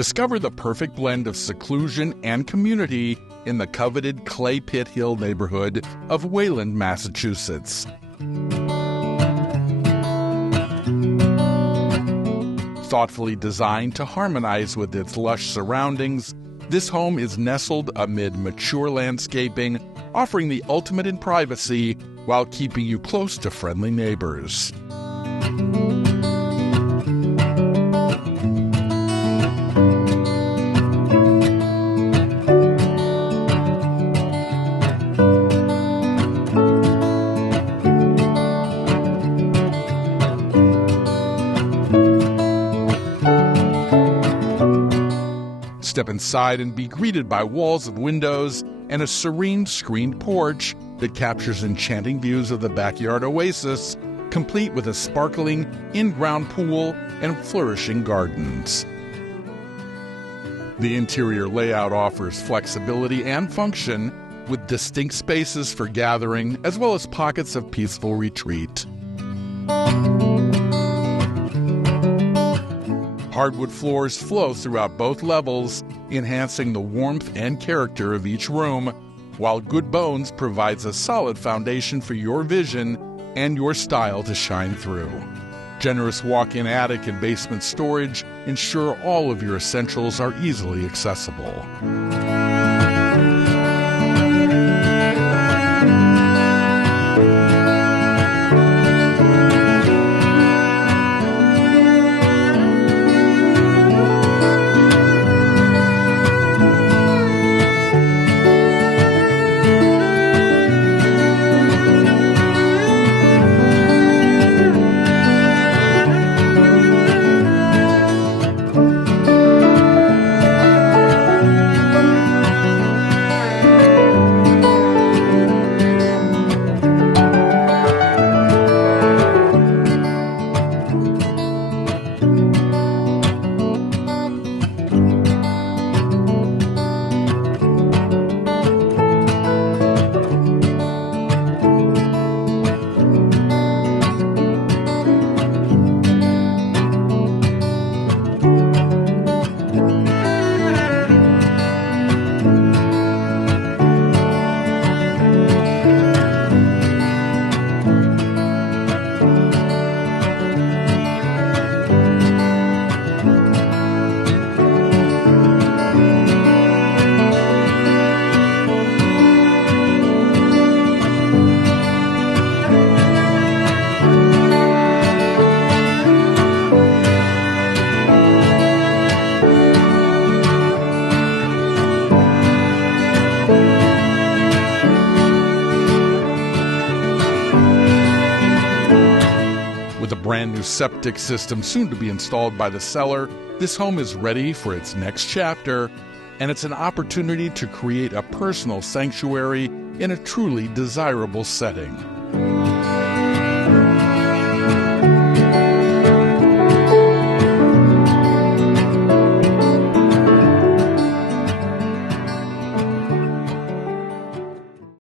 Discover the perfect blend of seclusion and community in the coveted Claypit Hill neighborhood of Wayland, Massachusetts. Thoughtfully designed to harmonize with its lush surroundings, this home is nestled amid mature landscaping, offering the ultimate in privacy while keeping you close to friendly neighbors. Step inside and be greeted by walls of windows and a serene screened porch that captures enchanting views of the backyard oasis, complete with a sparkling in-ground pool and flourishing gardens. The interior layout offers flexibility and function, with distinct spaces for gathering as well as pockets of peaceful retreat. Hardwood floors flow throughout both levels, enhancing the warmth and character of each room, while Good Bones provides a solid foundation for your vision and your style to shine through. Generous walk-in attic and basement storage ensure all of your essentials are easily accessible. With a brand new septic system soon to be installed by the seller, this home is ready for its next chapter, and it's an opportunity to create a personal sanctuary in a truly desirable setting.